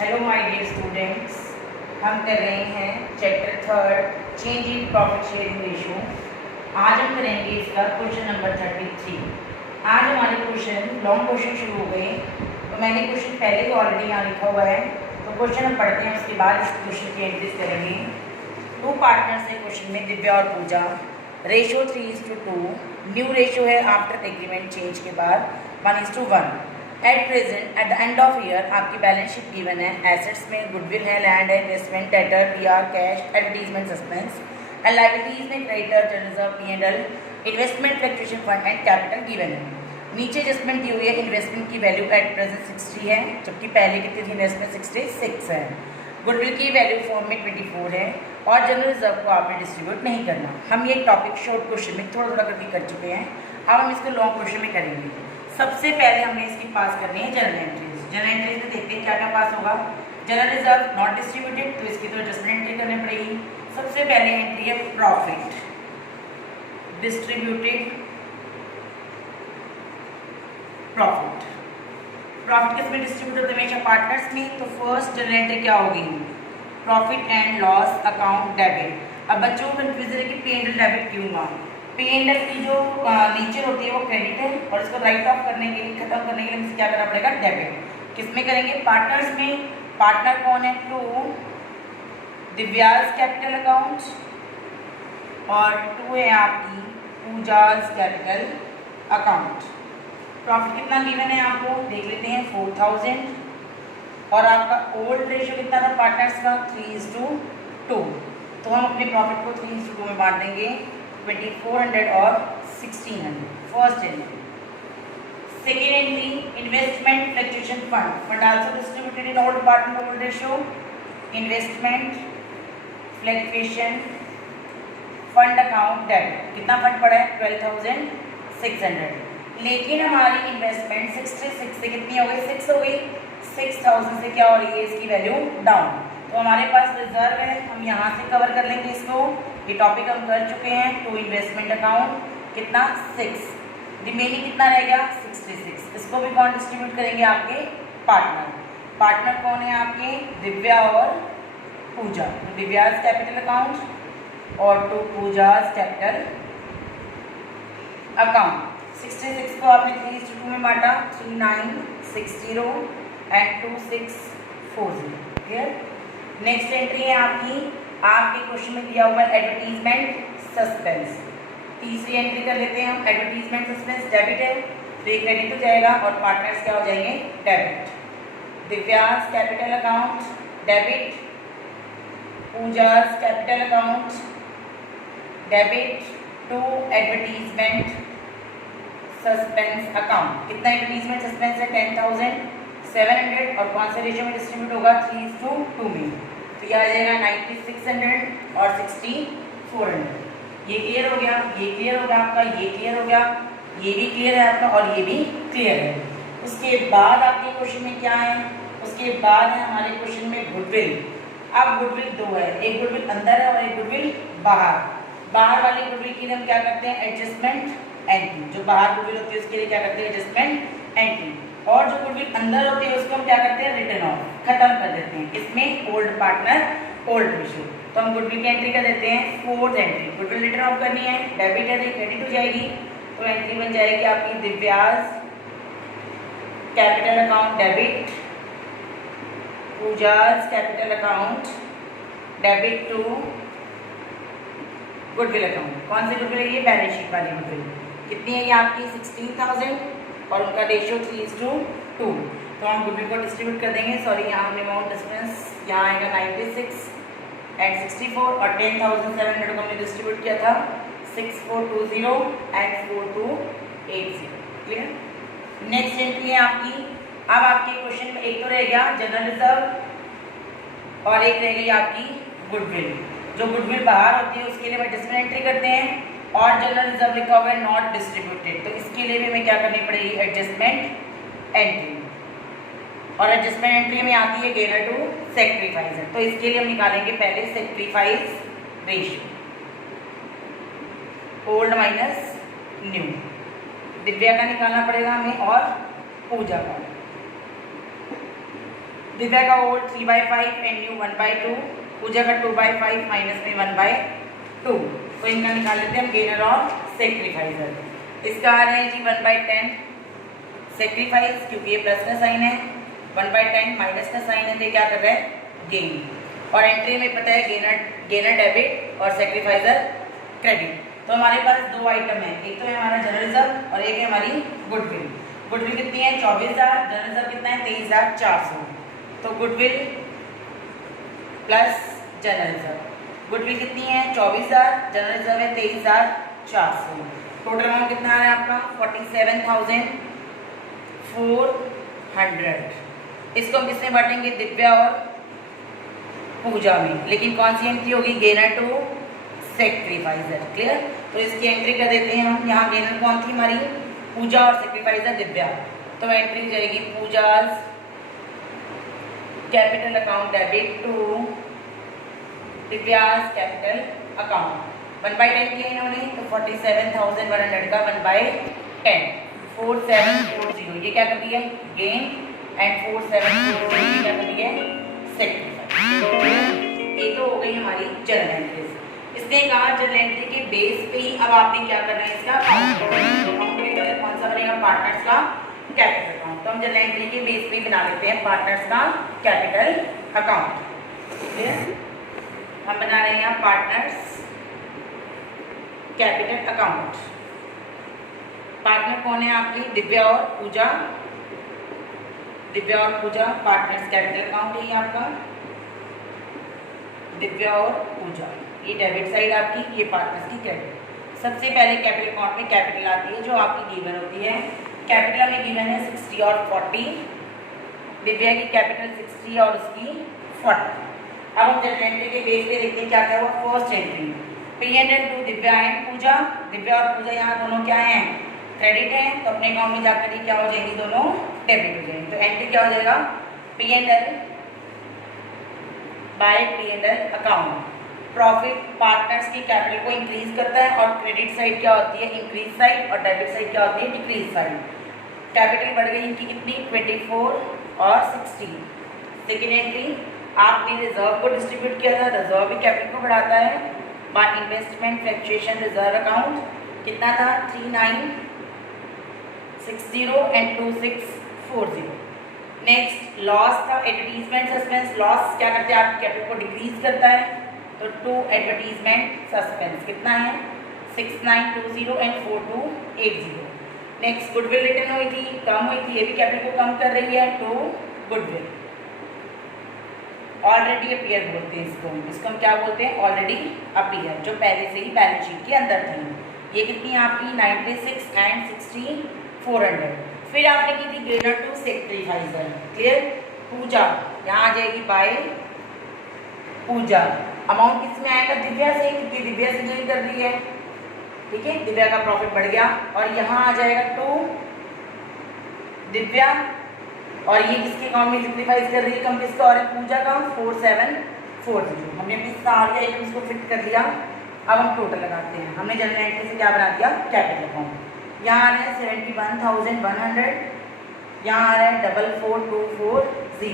Hello my dear students, हम कर रहे हैं chapter third change in profit sharing ratio. आज हम करेंगे इसका क्वेश्चन नंबर 33। आज हमारे क्वेश्चन लॉन्ग क्वेश्चन शुरू हो गए, तो मैंने क्वेश्चन पहले ही ऑलरेडी यहाँ लिखा हुआ है, तो क्वेश्चन हम पढ़ते हैं, उसके बाद इस क्वेश्चन की एंट्रीज करेंगे। टू पार्टनर्स है क्वेश्चन में, दिव्या और पूजा। रेशियो 3:2, न्यू रेशियो है आफ्टर एग्रीमेंट चेंज के बाद 1:1। At present at the end of year आपकी बैलेंस शीट गिवन है। एसेट्स में गुडविल है, लैंड है, investment, debtor, DR, cash, advertisement, suspense. And liabilities में creditor, reserve, P&L, investment, fluctuation fund and capital given है। नीचे एडजस्टमेंट दी हुई है। इन्वेस्टमेंट की वैल्यू एट प्रेजेंट 60 है, जबकि पहले कितनी थी इन्वेस्टमेंट 66 है। गुडविल की वैल्यू फॉर्म में 24 है और जनरल रिजर्व को आपने डिस्ट्रीब्यूट नहीं करना। हम ये टॉपिक शॉर्ट क्वेश्चन में थोड़ा थोड़ा करके कर चुके हैं, अब हम इसको लॉन्ग क्वेश्चन में करेंगे। सबसे पहले हमने इसकी पास करनी है जनरल एंट्रीज। जनरल एंट्रीज में देखते हैं क्या क्या पास होगा। जनरल रिजर्व नॉट डिस्ट्रीब्यूटेड, तो इसकी तो एडजस्टमेंट एंट्री करनी पड़ेगी। सबसे पहले एंट्री है प्रॉफिट डिस्ट्रीब्यूटेड प्रॉफिट। प्रॉफिट किस में डिस्ट्रीब्यूट होता है? हमेशा पार्टनर्स में। तो फर्स्ट जनरल एंट्री क्या होगी? Profit and loss account debit. अब बच्चों को कंफ्यूजन है कि P&L डेबिट क्यों हुआ। P&L की जो नीचे होती है वो क्रेडिट है, और इसको राइट ऑफ करने के लिए, खत्म करने के लिए क्या करना पड़ेगा? डेबिट। किस में करेंगे? पार्टनर्स में। पार्टनर कौन है? टू दिव्याज कैपिटल अकाउंट, और टू है आपकी पूजाज कैपिटल अकाउंट। प्रॉफिट कितना गिवन है आपको देख लेते हैं, 4000। और आपका ओल्ड रेशियो कितना था पार्टनर्स का? 3:2। तो हम अपने प्रॉफिट को 3:2 में बांट देंगे, 2400 और 1600। First entry. Second entry investment fluctuation fund. Fund also distributed in old partner old ratio. Investment fluctuation fund account debit. कितना फंड पड़ा है? 12,600। लेकिन हमारी इन्वेस्टमेंट 66 से कितनी हो गई? 6 हो गई। 6000 से क्या हो रही है इसकी वैल्यू? डाउन। तो हमारे पास रिजर्व है, हम यहाँ से कवर कर लेंगे इसको। ये टॉपिक हम कर चुके हैं। टू इन्वेस्टमेंट अकाउंट कितना? 6। रिमेनिंग कितना रह गया? 66। इसको भी कौन डिस्ट्रीब्यूट करेंगे? आपके पार्टनर। पार्टनर कौन है आपके? दिव्या और पूजा। तो दिव्याज कैपिटल अकाउंट और टू पूजाज कैपिटल अकाउंट। 66 को आपने 3:2 में बांटा, 3960 एंड 2640। क्लियर? नेक्स्ट एंट्री है आपके क्वेश्चन में दिया हुआ एडवर्टीजमेंट सस्पेंस। तीसरी एंट्री कर लेते हैं हम। एडवर्टीजमेंट सस्पेंस डेबिट है, तो ये क्रेडिट हो जाएगा और पार्टनर्स क्या हो जाएंगे? Debit. Divya's capital account debit, Pooja's capital account debit, to advertisement suspense account. कितना एडवर्टीजमेंट सस्पेंस है? 10,700। और कौन से रेशियो में डिस्ट्रीब्यूट होगा? 3:2 में। तो यह आ जाएगा 9600 और 6400। ये क्लियर हो गया, ये क्लियर हो गया आपका, ये क्लियर हो गया, ये भी क्लियर है आपका, और ये भी क्लियर है। उसके बाद आपके क्वेश्चन में क्या है? उसके बाद है हमारे क्वेश्चन में गुडविल। अब गुडविल दो है, एक गुडविल अंदर है और एक गुडविल बाहर। बाहर वाली गुडविल के लिए हम क्या करते हैं? Adjustment entry. जो बाहर गुडविल होती है उसके लिए क्या करते हैं? Adjustment entry. और जो गुडविल अंदर होती है उसको हम क्या करते हैं? रिटर्न ऑफ, खत्म कर देते हैं। इसमें ओल्ड पार्टनर ओल्ड रेशियो। तो हम गुडविल की एंट्री कर देते हैं। Fourth entry goodwill return of करनी है, डेबिट है, क्रेडिट हो जाएगी। तो एंट्री बन जाएगी आपकी Divya's capital account debit, Pooja's capital account debit to goodwill account. कौन सी गुडविल है? ये बैलेंस शीट वाली गुडविल। कितनी है ये आपकी? 16,000 और उनका रेशियो 3:2। तो हम गुडविल को डिस्ट्रीब्यूट कर देंगे। सॉरी, यहाँ हमने अमाउंट डिफरेंस यहाँ आएगा 96 एंड 64, और 10,700 को हमने डिस्ट्रीब्यूट किया था 6420 एंड 4280। क्लियर? नेक्स्ट एंट्री है आपकी। अब आपके क्वेश्चन में एक तो रह गया जनरल रिजर्व और एक रह गई आपकी गुडविल। जो गुडविल बाहर होती है उसके लिए हम एडजस्टमेंट एंट्री करते हैं, और जनरल रिजर्व लिखा हुआ है नॉट डिस्ट्रीब्यूटेड, तो इसके लिए भी हमें क्या करनी पड़ेगी? Adjustment entry. और एडजस्टमेंट एंट्री में आती है गेनर टू सेक्रीफाइस। तो इसके लिए हम निकालेंगे पहले sacrifice ratio, old minus new. Divya का निकालना पड़ेगा हमें और पूजा का। दिव्या का ओल्ड 3/5 एंड न्यू 1/2, पूजा का 2/5 माइनस में 1/2। तो इनका निकाल लेते हैं हम गेनर और सेक्रीफाइजर। इसका आ रहा है जी 1/10 सेक्रीफाइस, क्योंकि ये प्लस का साइन है, 1/10 माइनस का साइन है, तो क्या कर रहे हैं गेन। और एंट्री में पता है गेनर डेबिट और सेक्रीफाइजर क्रेडिट। तो हमारे पास दो आइटम है, एक तो है हमारा जनरल रिजर्व और एक है हमारी गुडविल। गुडविल कितनी है 24,000, जनरल रिजर्व कितना है 23,400। तो goodwill plus general reserve, goodwill कितनी है 24,000, जनरल रिजर्व है 23,400। टोटल अमाउंट कितना आ रहा है आपका 47,400। इसको हम किसमें बांटेंगे दिव्या और पूजा में, लेकिन कौन सी एंट्री होगी गेनर टू सेक्रीफाइजर। क्लियर। तो इसकी एंट्री कर देते हैं हम। यहाँ गेनर कौन थी हमारी पूजा और सेक्रीफाइजर दिव्या, तो एंट्री जाएगी Pooja's capital account debit to Divya's capital account. 1/10 किया इन्होंने, तो 47,100 का 1/10 4740, ये क्या कर दिया गेन, एंड 4740 क्या कर दिया सेक्रीफाइस। ये तो हो गई हमारी जनरल एंट्रीज। इसने कहा जनरल एंट्री के बेस पे ही अब आपने क्या करना है इसका अकाउंट कौन सा बनेगा पार्टनर्स का कैपिटल अकाउंट। तो हम जनरल एंट्री के बेस पे ही बना लेते हैं पार्टनर्स का कैपिटल अकाउंट। हम बना रहे हैं यहाँ पार्टनर्स कैपिटल अकाउंट। पार्टनर कौन है आपकी दिव्या और पूजा, दिव्या और पूजा पार्टनर्स कैपिटल अकाउंट है ये आपका, दिव्या और पूजा। ये डेबिट साइड आपकी, ये पार्टनर्स की क्रेडिट। सबसे पहले कैपिटल अकाउंट में कैपिटल आती है जो आपकी गिवन होती है। कैपिटल में गिवन है 60 और 40, दिव्या की कैपिटल 60 और उसकी 40। अब हम जनरल एंट्री के बेस पे देखते हैं क्या क्या हुआ। First entry P&L to Divya and Pooja, Divya और पूजा यहाँ दोनों क्या हैं क्रेडिट हैं, तो अपने अकाउंट में जाकर ही क्या हो जाएंगी दोनों डेबिट हो जाएंगे। तो एंट्री क्या हो जाएगा P&L by P&L account. Profit partners की कैपिटल को इंक्रीज करता है और क्रेडिट साइड क्या होती है इंक्रीज साइड और डेबिट साइड क्या होती है डिक्रीज साइड। कैपिटल बढ़ गई इनकी कितनी 24 और 60। सेकेंड एंट्री आपने रिजर्व को डिस्ट्रीब्यूट किया था, रिजर्व भी कैपिटल को बढ़ाता है। By investment fluctuation reserve account कितना था 3960 एंड 2640। नेक्स्ट लॉस था एडवर्टीजमेंट सस्पेंस, लॉस क्या करते हैं आप कैपिटल को डिक्रीज करता है, तो टू एडवर्टीजमेंट सस्पेंस कितना है 6920 एंड 4280। नेक्स्ट गुडविल रिटर्न हुई थी कम हुई थी, ये भी कैपिटल को कम कर रही है टू गुडविल। ऑलरेडी अपीयर बोलते हैं इसको हम क्या बोलते हैं ऑलरेडी अपीयर, जो पहले से ही बैलेंस शीट के अंदर थी। ये कितनी आपकी 96 एंड 6400। फिर आपने की थी गेनर टू सेक्रीफाइजर। क्लियर। पूजा यहाँ आ जाएगी बाय पूजा। अमाउंट किस में आएगा दिव्या से, क्योंकि दिव्या से गेन कर रही है। ठीक है, दिव्या का प्रॉफिट बढ़ गया और यहाँ आ जाएगा टू दिव्या, और ये किसके अकाउंट में सेक्रीफाइस कर रही है कम किसका और पूजा का 4740। हमने अपनी सारे आइटम्स को फिट कर दिया। अब हम टोटल लगाते हैं। हमने जनरल एंट्री से क्या बना दिया कैपिटल अकाउंट। यहाँ आ रहा है 71,100, यहाँ आ रहा है 44,240।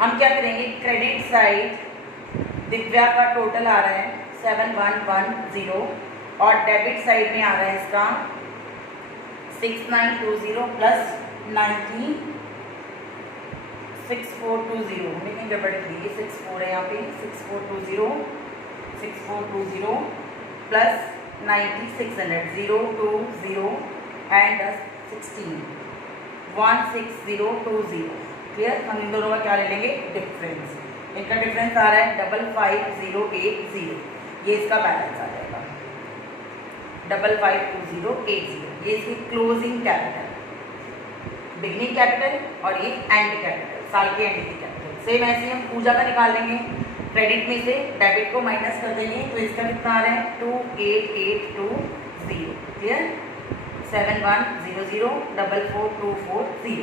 हम क्या करेंगे क्रेडिट साइड दिव्या का टोटल आ रहा है 7110 और डेबिट साइड में आ रहा है इसका 6920 प्लस 6420। हमने कहीं गड़बड़ की है 64 है यहाँ पे 6420 प्लस 9600 020 एंड 16 16020। क्लियर। हम इन दोनों का क्या ले लेंगे डिफरेंस। इनका डिफरेंस आ रहा है 55080, ये इसका बैलेंस आ जाएगा 55080। ये इसकी क्लोजिंग कैपिटल, बिगनिंग कैपिटल और ये एंड कैपिटल साल के एंड की कैपिटल। सेम ऐसे हम पूजा का निकाल लेंगे। क्रेडिट में से डेबिट को माइनस कर देंगे, तो इसका कितना आ रहा है 28820। क्लियर। 7100 44240।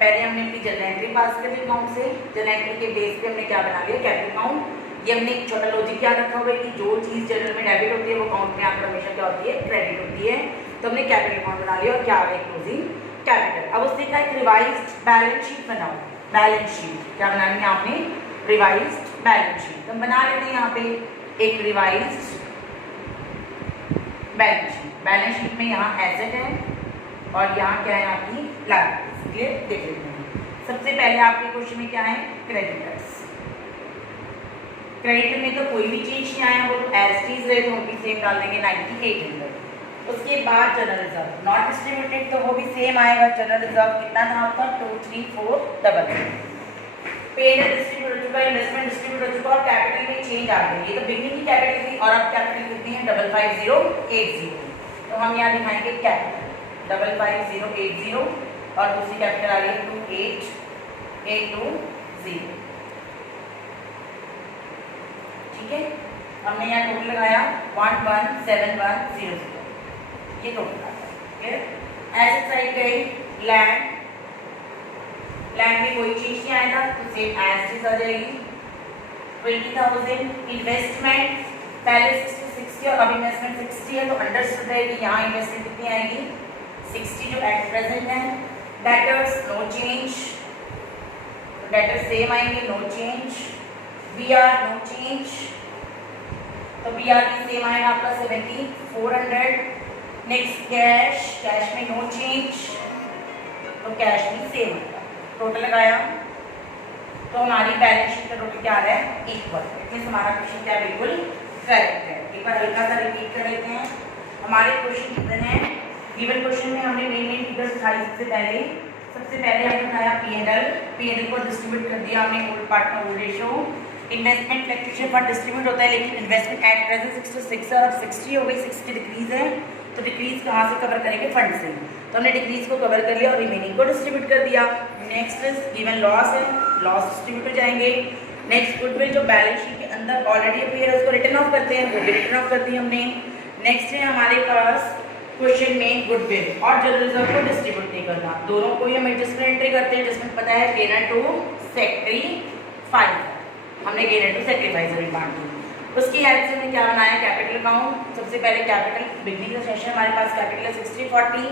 पहले हमने अपनी जनरल एंट्री पास कर ली अकाउंट से। जनरल एंट्री के बेस पे हमने क्या बना लिया कैपिटल अकाउंट। ये हमने एक छोटा लॉजिक याद रखा होगा कि जो चीज़ जनरल में डेबिट होती है वो अकाउंट में आकर हमेशा क्या होती है क्रेडिट होती है। तो हमने कैपिटल अकाउंट बना लिया और क्या आ गया क्लोजिंग कैपिटल। अब उसने कहा एक रिवाइज्ड बैलेंस शीट बनाओ। Balance sheet. क्या बनानी है आपने? Revised balance sheet. तो हम बना लेते हैं यहाँ पे एक revised balance sheet. Balance sheet में यहाँ एसेट है और यहाँ क्या है आपकी लायबिलिटीज। क्लियर? देख लेते हैं। सबसे पहले आपके क्वेश्चन में क्या है? क्रेडिटर्स। क्रेडिटर में तो कोई भी चेंज नहीं आया, वो तो एज इज रहे, तो हम भी सेम डाल देंगे 9800। उसके बाद जनरल रिजर्व नॉट डिस्ट्रीब्यूटेड, तो वो भी सेम आएगा। जनरल रिजर्व कितना था आपका? 23433। पेड डिस्ट्रीब्यूट हो चुका है, इन्वेस्टमेंट डिस्ट्रीब्यूट हो चुका और कैपिटल में चेंज आ गई। ये तो बिगिनिंग की कैपिटल थी और अब कैपिटल कितनी है? 55080। तो हम यहाँ दिखाएंगे कैपिटल 55080 और दूसरी कैपिटल आ रही है 28820। ठीक है, हमने यहाँ टोटल लगाया 117100। ये टोटल आता है। ठीक है, एसेट साइड गई लैंड। लैंड में कोई चीज नहीं आएगा तो सेम एज इट आ जाएगी 20,000। इन्वेस्टमेंट पहले 60 और अब इन्वेस्टमेंट 60 है तो अंडरस्टूड रहेगी। यहाँ इन्वेस्टमेंट कितनी आएगी? 60 जो एट प्रेजेंट है। Debtors no change, debtors same आएंगे, no change. BR no change, तो बीआर भी सेम आएगा आपका 7400। नेक्स्ट कैश, कैश में नो चेंज, तो कैश भी सेम आएगा। टोटल लगाया तो हमारी बैलेंस शीट का टोटल क्या आ रहा है? इक्वल। मीन्स हमारा क्वेश्चन क्या बिल्कुल करेक्ट है। एक बार हल्का सा रिपीट कर लेते हैं। हमारे क्वेश्चन कितने हैं? गिवन क्वेश्चन में हमने मेन फिगर्स दिखाई। सबसे पहले हमने दिखाया पी&एल को डिस्ट्रीब्यूट कर दिया हमने ओल्ड पार्ट में old ratio. Investment fluctuation fund distribute होता है, लेकिन इन्वेस्टमेंट एट प्रेजेंट 66 और अब 60 हो गई। 60 डिक्रीज है, तो डिक्रीज कहाँ से कवर करेंगे? फंड से। तो हमने डिक्रीज को कवर कर लिया और रिमेनिंग को डिस्ट्रीब्यूट कर दिया। नेक्स्ट इज गिवन लॉस है, लॉस डिस्ट्रीब्यूट हो जाएंगे। नेक्स्ट गुडविल जो बैलेंस शीट के अंदर ऑलरेडी अपीयर है उसको रिटर्न ऑफ करते हैं, वो भी रिटर्न ऑफ कर दी हमने। नेक्स्ट है हमारे पास क्वेश्चन में गुडविल और जनरल रिजर्व को डिस्ट्रीब्यूट नहीं करना। दोनों को ही हम एडजस्टमेंट एंट्री करते हैं, जिसमें पता है गेनर टू सेक्रीफाइस, हमने गेनर टू सेक्रीफाइस भी बांट दी। उसकी हेल्प से हमने क्या बनाया? Capital account. सबसे पहले कैपिटल बिगनिंग का सेशन हमारे पास कैपिटल 60/40।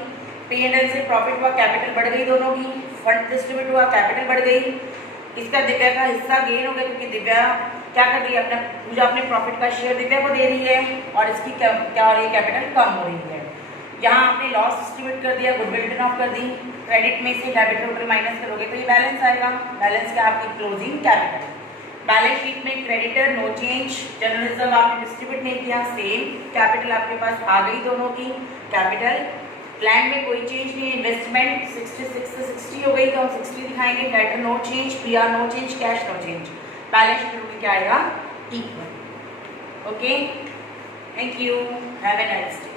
पी&एल से प्रॉफिट हुआ, कैपिटल बढ़ गई दोनों की। फंड डिस्ट्रीब्यूट हुआ, कैपिटल बढ़ गई। इसका दिव्या का हिस्सा गेन हो गया क्योंकि दिव्या क्या कर रही है? अपना पूजा अपने प्रॉफिट का शेयर दिव्या को दे रही है और इसकी क्या हो रही है? कैपिटल कम हो रही है। यहाँ आपने लॉस डिस्ट्रीब्यूट कर दिया, गुडविल रिटर्न ऑफ कर दी। क्रेडिट में से डेबिट टोटल माइनस करोगे तो ये बैलेंस आएगा। बैलेंस क्या? आपकी क्लोजिंग कैपिटल। बैलेंस शीट में creditor no change, general reserve आपने डिस्ट्रीब्यूट नहीं किया, सेम। कैपिटल आपके पास आ गई दोनों की कैपिटल। लैंड में कोई चेंज नहीं, इन्वेस्टमेंट 66 से 60 हो गई तो हम 60 दिखाएंगे। Debtor no change, PR no change, cash no change. Balance sheet में क्या आएगा? Equal. Okay, thank you, have a nice day.